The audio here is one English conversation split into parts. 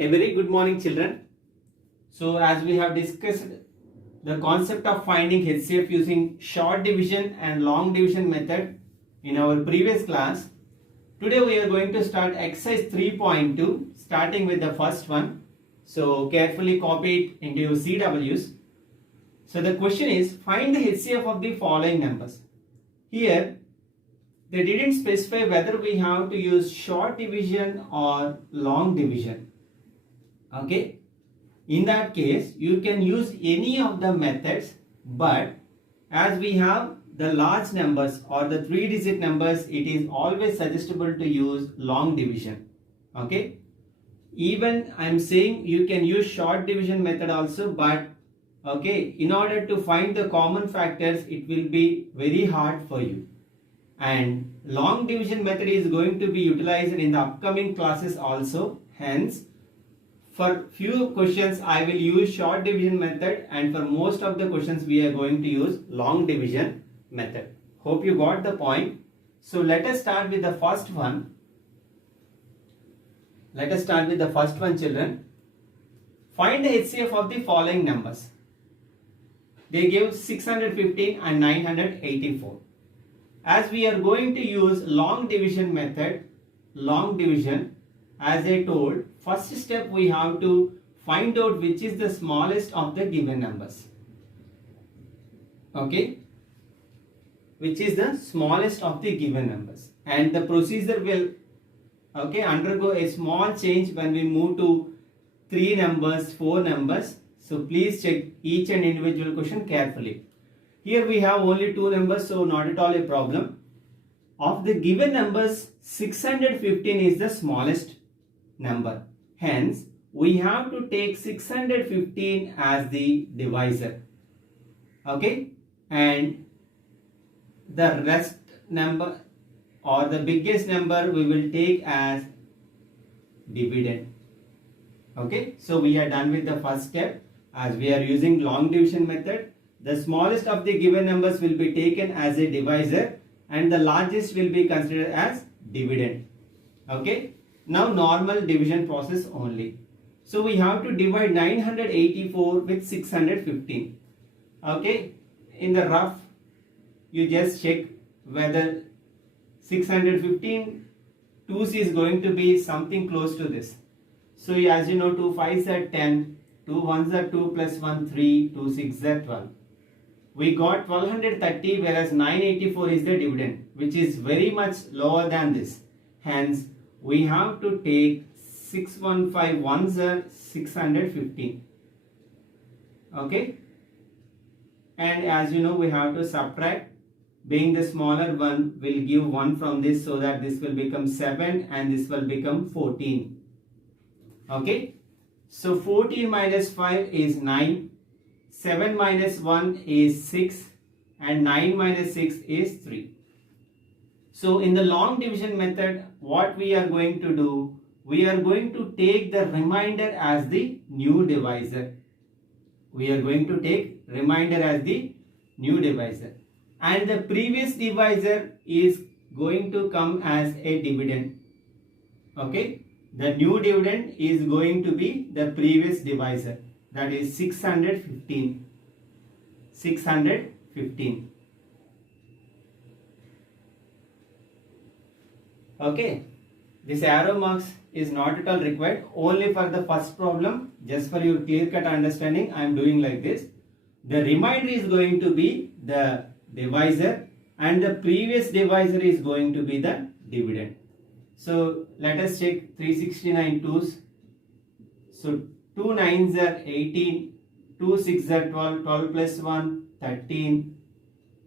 A very good morning, children. So as we have discussed the concept of finding HCF using short division and long division method in our previous class, today we are going to start exercise 3.2 starting with the first one. So carefully copy it into your CWs. So the question is, find the HCF of the following numbers. Here they didn't specify whether we have to use short division or long division. Okay, in that case you can use any of the methods, but as we have the large numbers or the 3-digit numbers, it is always suggestible to use long division. Okay, even I am saying you can use short division method also, but okay, in order to find the common factors it will be very hard for you, and long division method is going to be utilized in the upcoming classes also. Hence, for few questions I will use short division method, and for most of the questions we are going to use long division method. Hope you got the point. So let us start with the first one. Let us start with the first one, children. Find the HCF of the following numbers. They give 615 and 984. As we are going to use long division method, long division, as I told, first step we have to find out which is the smallest of the given numbers. Okay, which is the smallest of the given numbers, and the procedure will undergo a small change when we move to 3 numbers, 4 numbers. So please check each and individual question carefully. Here we have only 2 numbers, so not at all a problem. Of the given numbers, 615 is the smallest number. Hence, we have to take 615 as the divisor. Okay, and the rest number or the biggest number we will take as dividend. Okay, so we are done with the first step. As we are using long division method, the smallest of the given numbers will be taken as a divisor and the largest will be considered as dividend. Okay, now normal division process only. So we have to divide 984 with 615. Okay, in the rough you just check whether 615 2's is going to be something close to this. So as you know, 2 5s are 10, 2 1s are 2 plus 1 3, 2 6 are 12. We got 1230, whereas 984 is the dividend, which is very much lower than this. Hence, we have to take 615 ones are 615. Okay, and as you know, we have to subtract. Being the smaller one, will give 1 from this, so that this will become 7 and this will become 14. Okay, so 14 minus 5 is 9, 7 minus 1 is 6, and 9 minus 6 is 3. So in the long division method, what we are going to do, we are going to take the remainder as the new divisor. We are going to take remainder as the new divisor, and the previous divisor is going to come as a dividend. Okay, the new dividend is going to be the previous divisor, that is 615. 615. Okay, this arrow marks is not at all required, only for the first problem. Just for your clear-cut understanding, I am doing like this. The remainder is going to be the divisor and the previous divisor is going to be the dividend. So let us check 369 2's. So 2 9s are 18, 2 6s are 12, 12 plus 1 13.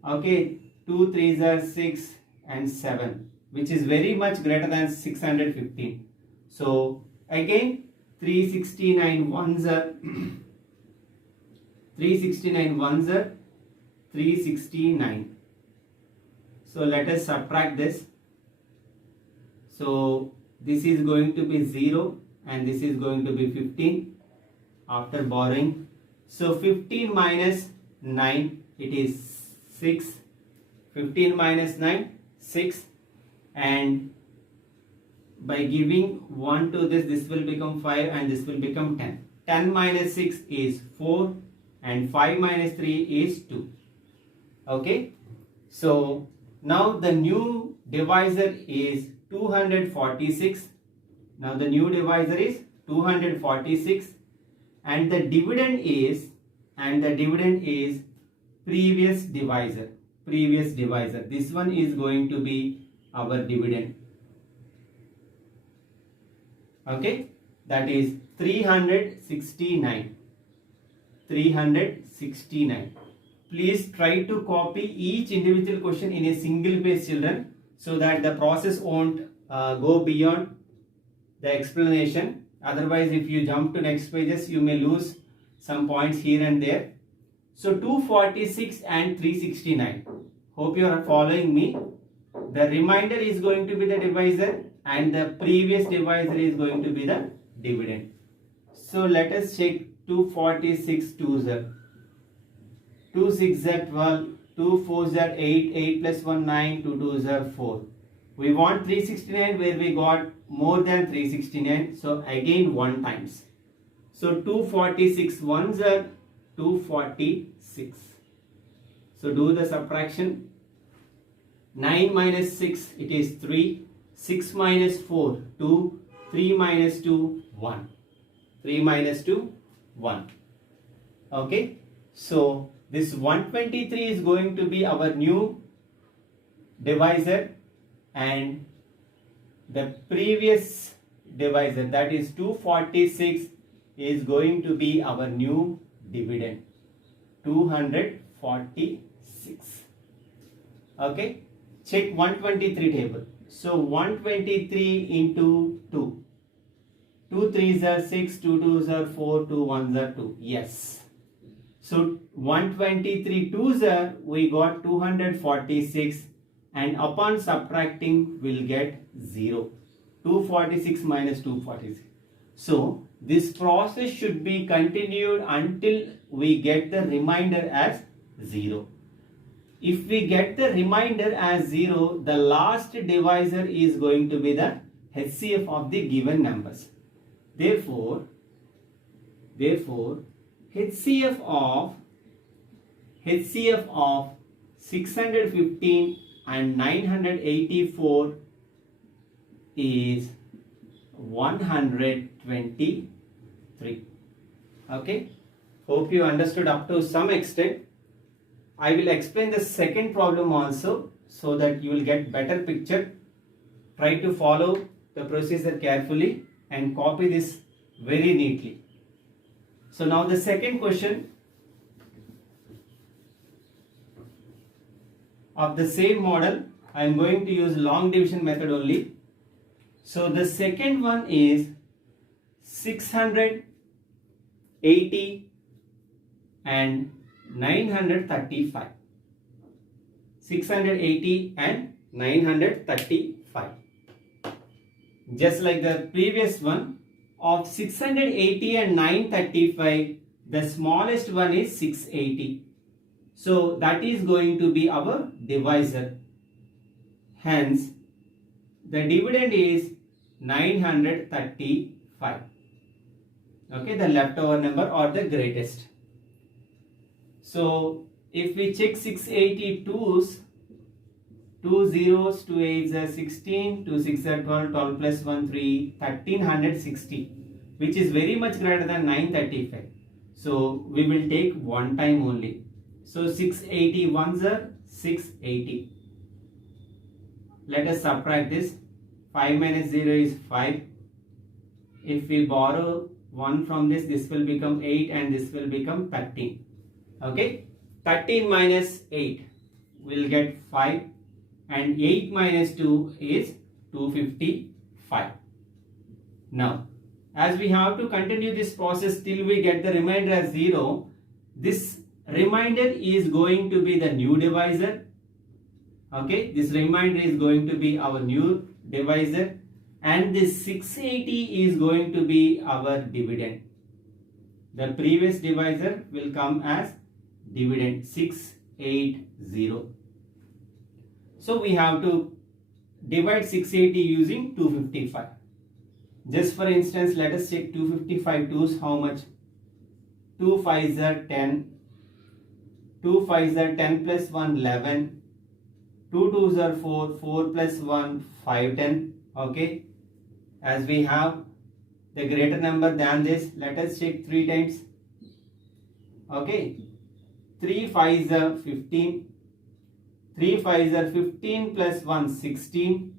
Okay, 2 3s are 6 and 7, which is very much greater than 615. So again 369 ones are 369 ones are 369. So let us subtract this. So this is going to be 0 and this is going to be 15 after borrowing. So 15 minus 9, it is 6. 15 minus 9, 6, and by giving 1 to this will become 5 and this will become 10. 10 minus 6 is 4 and 5 minus 3 is 2. Okay. So now the new divisor is 246. Now the new divisor is 246 and the dividend is previous divisor. This one is going to be our dividend. Okay, that is 369. Please try to copy each individual question in a single page, children, so that the process won't go beyond the explanation. Otherwise, if you jump to next pages, you may lose some points here and there. So 246 and 369. Hope you are following me. The remainder is going to be the divisor and the previous divisor is going to be the dividend. So let us check 246 2s are 2 6 are 12, 2 4s are 8, 8 plus 1 9, 2 2s are 4. We want 369 where we got more than 369. So again 1 times. So 246 1s are 246. So do the subtraction. 9 minus 6 it is 3. 6 minus 4 2. 3 minus 2 1. 3 minus 2 1. Okay. So this 123 is going to be our new divisor and the previous divisor, that is 246, is going to be our new dividend, 246. Okay, check 123 table. So 123 into 2. 2 3s are 6, 2 2s are 4, 2 1s are 2. Yes. So 123 2s are, we got 246 and upon subtracting we'll get 0. 246 minus 246. So this process should be continued until we get the remainder as 0. If we get the remainder as 0, the last divisor is going to be the HCF of the given numbers. Therefore HCF of 615 and 984 is 123. Okay, hope you understood up to some extent. I will explain the second problem also so that you will get better picture. Try to follow the procedure carefully and copy this very neatly. So now the second question of the same model, I am going to use long division method only. So the second one is 680 and 935. 680 and 935. Just like the previous one, of 680 and 935, the smallest one is 680. So that is going to be our divisor. Hence, the dividend is 935. Okay, the leftover number or the greatest. So if we check 682's, 2 zeros, 2 8s are 16, 2 6 are 12, 12 plus 1 3, 1360, which is very much greater than 935. So we will take one time only. So 681s are 680. Let us subtract this. 5 minus 0 is 5. If we borrow 1 from this, this will become 8 and this will become 13. Okay, 13 minus 8 will get 5 and 8 minus 2 is 255. Now, as we have to continue this process till we get the remainder as 0, this remainder is going to be the new divisor. Okay, this remainder is going to be our new divisor and this 680 is going to be our dividend. The previous divisor will come as dividend 680. So we have to divide 680 using 255. Just for instance, let us check 255 twos how much. 2 5s are 10. 2 5s are 10 plus 1 11. 2 2s are 4. 4 plus 1 5 10. Okay. As we have the greater number than this, let us check 3 times. Okay. 3 5s are 15. 3 5s are 15 plus 1 16.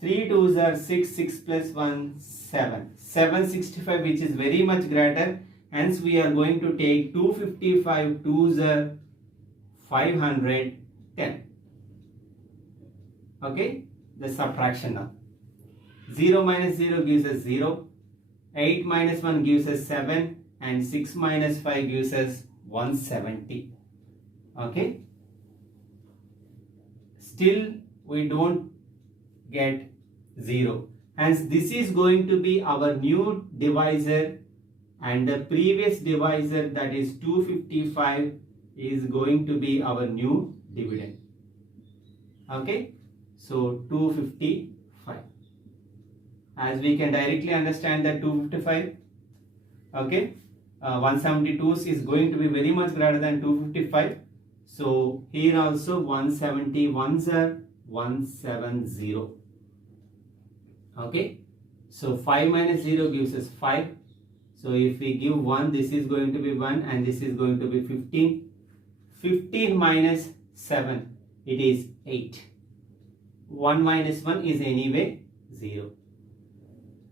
3 2s are 6. 6 plus 1 7. 765, which is very much greater. Hence we are going to take 255 2s are 510. Okay. The subtraction now. 0 minus 0 gives us 0. 8 minus 1 gives us 7. And 6 minus 5 gives us 170. Okay. Still we don't get 0. Hence this is going to be our new divisor, and the previous divisor, that is 255, is going to be our new dividend. Okay. So 255. As we can directly understand that 255. Okay. 172 is going to be very much greater than 255. So here also 171s are 170. Okay. So 5 minus 0 gives us 5. So if we give 1, this is going to be 1 and this is going to be 15. 15 minus 7, it is 8. 1 minus 1 is anyway 0.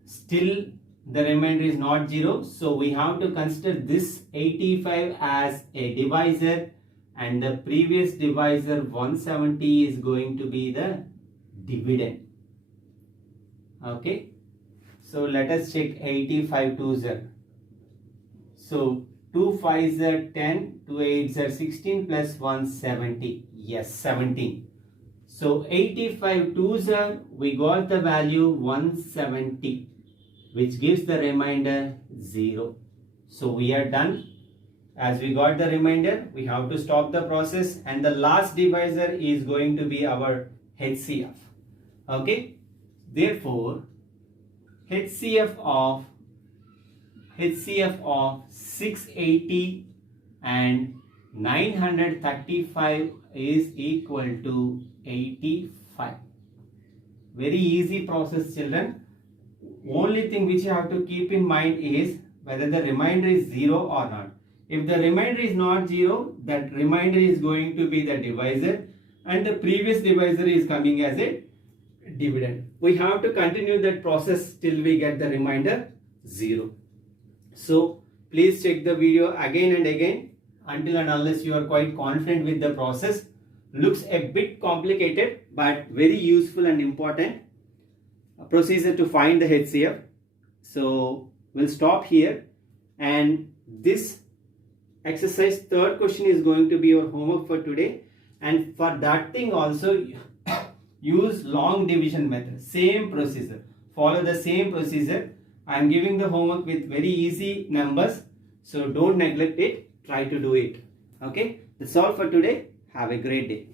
Still the remainder is not 0. So we have to consider this 85 as a divisor, and the previous divisor 170 is going to be the dividend. Okay. So let us check 85 2s are. So 2 5s are 10, 2 8s are 16 plus 1 70. Yes, 17. So 85 2s are, we got the value 170, which gives the remainder 0. So we are done. As we got the remainder, we have to stop the process, and the last divisor is going to be our HCF. Okay. Therefore, HCF of 680 and 935 is equal to 85. Very easy process, children. Only thing which you have to keep in mind is whether the remainder is 0 or not. If the remainder is not 0, that remainder is going to be the divisor, and the previous divisor is coming as a dividend. We have to continue that process till we get the remainder 0. So please check the video again and again until and unless you are quite confident with the process. Looks a bit complicated but very useful and important procedure to find the HCF. So we'll stop here, and this exercise, third question, is going to be your homework for today, and for that thing also use long division method. Same procedure, follow the same procedure. I am giving the homework with very easy numbers, so don't neglect it, try to do it. Okay, that's all for today. Have a great day.